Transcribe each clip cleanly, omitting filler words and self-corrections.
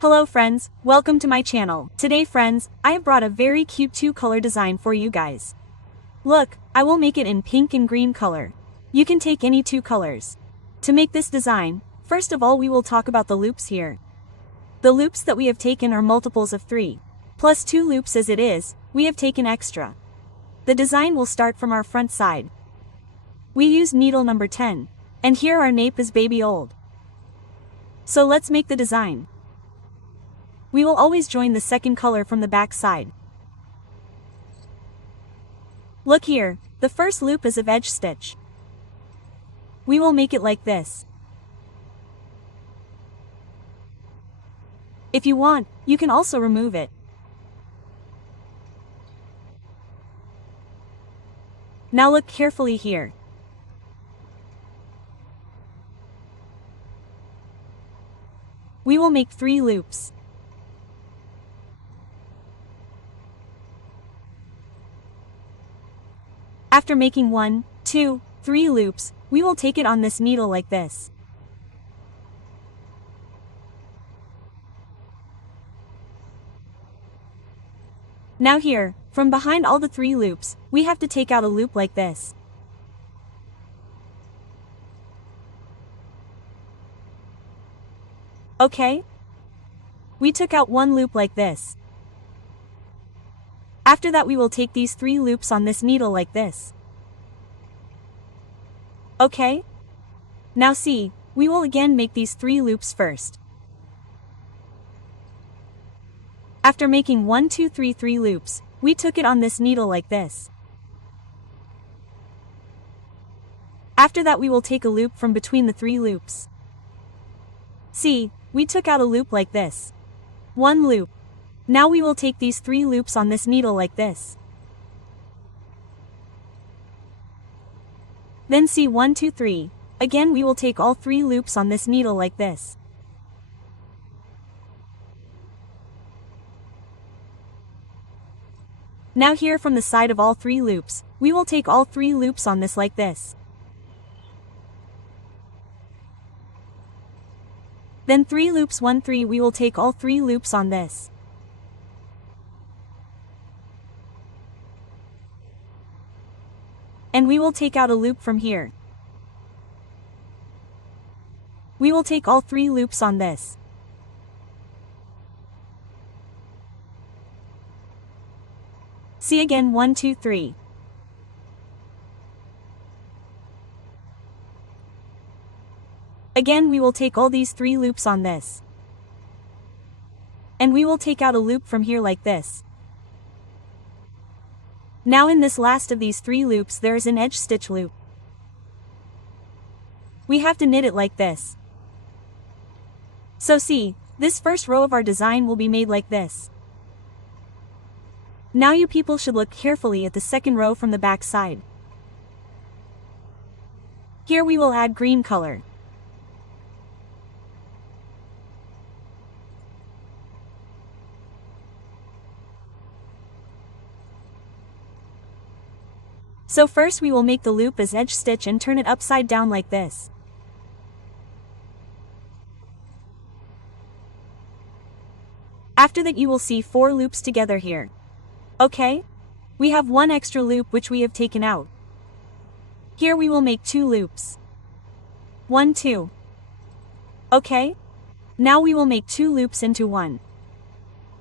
Hello friends, welcome to my channel. Today friends, I have brought a very cute 2-color design for you guys. Look, I will make it in pink and green color. You can take any 2 colors. To make this design, first of all we will talk about the loops here. The loops that we have taken are multiples of 3. Plus 2 loops as it is, we have taken extra. The design will start from our front side. We use needle number 10, and here our nape is baby old. So let's make the design. We will always join the second color from the back side. Look here, the first loop is of edge stitch. We will make it like this. If you want, you can also remove it. Now look carefully here. We will make 3 loops. After making 1, 2, 3 loops, we will take it on this needle like this. Now here, from behind all the 3 loops, we have to take out a loop like this. Okay? We took out 1 loop like this. After that we will take these 3 loops on this needle like this. Okay? Now see, we will again make these 3 loops first. After making 1, 2, 3 loops, we took it on this needle like this. After that we will take a loop from between the 3 loops. See, we took out a loop like this. 1 loop. Now we will take these 3 loops on this needle like this. Then see 1, 2, 3. Again we will take all 3 loops on this needle like this. Now here from the side of all 3 loops, we will take all 3 loops on this like this. Then 3 loops 1, 3 we will take all 3 loops on this. And we will take out a loop from here. We will take all 3 loops on this. See again 1, 2, 3. Again we will take all these 3 loops on this. And we will take out a loop from here like this. Now in this last of these 3 loops there is an edge stitch loop. We have to knit it like this. So see, this first row of our design will be made like this. Now you people should look carefully at the second row from the back side. Here we will add green color. So first we will make the loop as edge stitch and turn it upside down like this. After that you will see 4 loops together here. Okay? We have 1 extra loop which we have taken out. Here we will make 2 loops. 1, 2. Okay? Now we will make 2 loops into 1.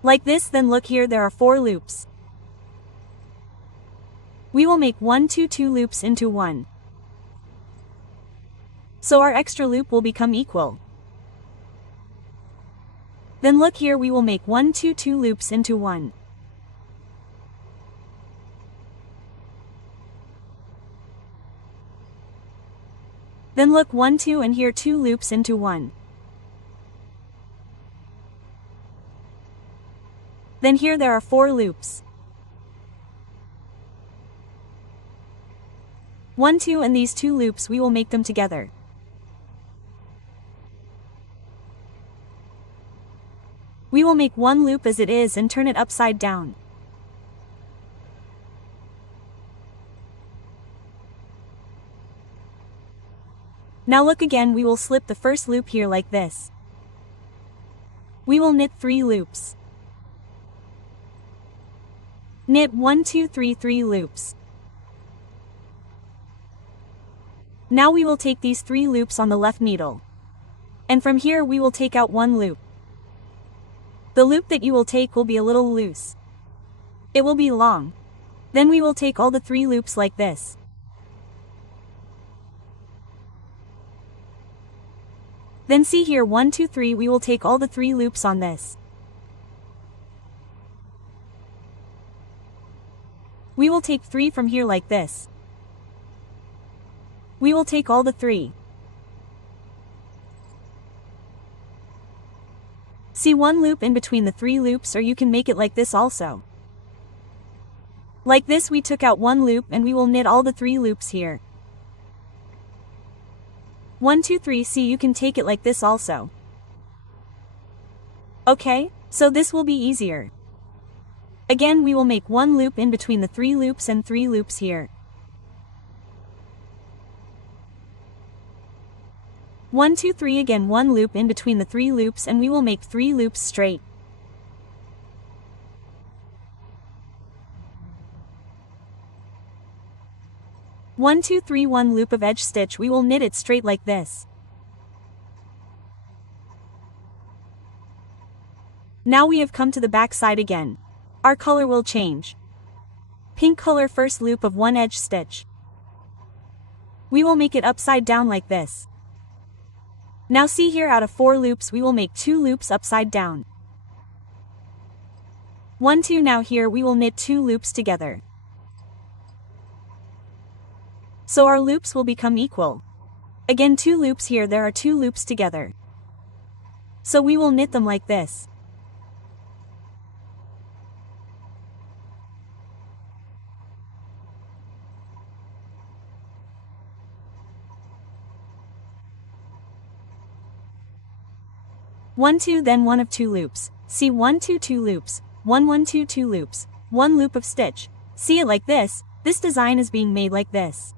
Like this, then look here there are 4 loops. We will make 1, 2, 2 loops into 1. So our extra loop will become equal. Then look here we will make 1, 2, 2 loops into 1. Then look 1, 2 and here 2 loops into 1. Then here there are 4 loops. 1, 2 and these 2 loops we will make them together. We will make 1 loop as it is and turn it upside down. Now look again we will slip the first loop here like this. we will knit 3 loops. Knit 1 2 3 3 loops. Now we will take these 3 loops on the left needle. And from here we will take out 1 loop. The loop that you will take will be a little loose. It will be long. Then we will take all the 3 loops like this. Then see here 1 2 3, we will take all the 3 loops on this. We will take 3 from here like this. We will take all the 3. See 1 loop in between the 3 loops, or you can make it like this also. Like this we took out 1 loop and we will knit all the 3 loops here. 1 2 3, see you can take it like this also. Okay, so this will be easier. Again we will make 1 loop in between the 3 loops and 3 loops here. 1 2 3, again 1 loop in between the 3 loops and we will make 3 loops straight. One, 2, 3, 1 loop of edge stitch, we will knit it straight like this. Now we have come to the back side again. Our color will change. Pink color, first loop of 1 edge stitch. We will make it upside down like this. Now see here, out of 4 loops we will make 2 loops upside down. 1 2, now here we will knit 2 loops together. So our loops will become equal. Again 2 loops here, there are 2 loops together. So we will knit them like this. One 2, then 1 of 2 loops. See 1 2 2 loops, 1 1 2 2 loops, 1 loop of stitch. See it like this. This design is being made like this.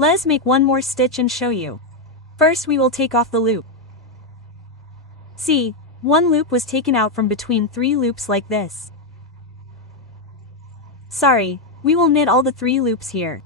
Let's make 1 more stitch and show you. First we will take off the loop. See, 1 loop was taken out from between 3 loops like this. Sorry, we will knit all the 3 loops here.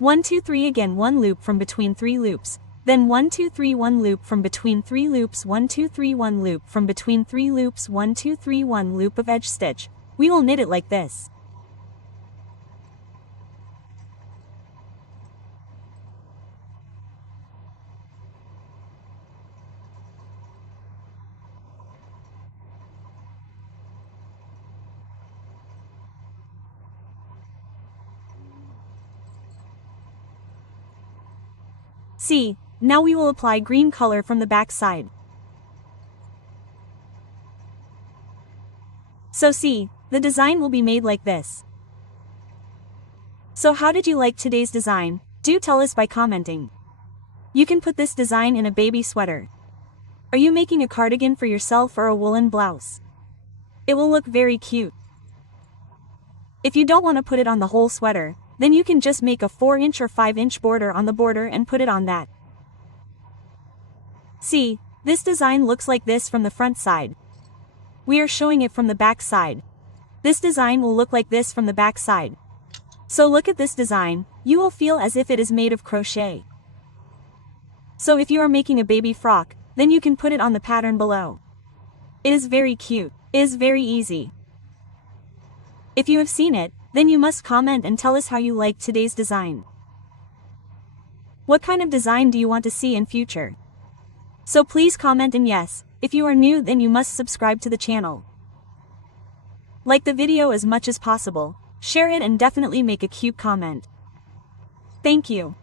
One 2 3, again 1 loop from between 3 loops, then 1 2 3 1 loop from between 3 loops, 1 2 3 1 loop from between 3 loops, 1 2 3 1 loop of edge stitch. We will knit it like this. See, now we will apply green color from the back side. So see, the design will be made like this. So how did you like today's design? Do tell us by commenting. You can put this design in a baby sweater. Are you making a cardigan for yourself or a woolen blouse? It will look very cute. If you don't want to put it on the whole sweater, then you can just make a 4-inch or 5-inch border on the border and put it on that. See, this design looks like this from the front side. We are showing it from the back side. This design will look like this from the back side. So look at this design, you will feel as if it is made of crochet. So if you are making a baby frock, then you can put it on the pattern below. It is very cute. It is very easy. If you have seen it, then you must comment and tell us how you like today's design. What kind of design do you want to see in future? So please comment, and yes, if you are new then you must subscribe to the channel. Like the video as much as possible, share it and definitely make a cute comment. Thank you.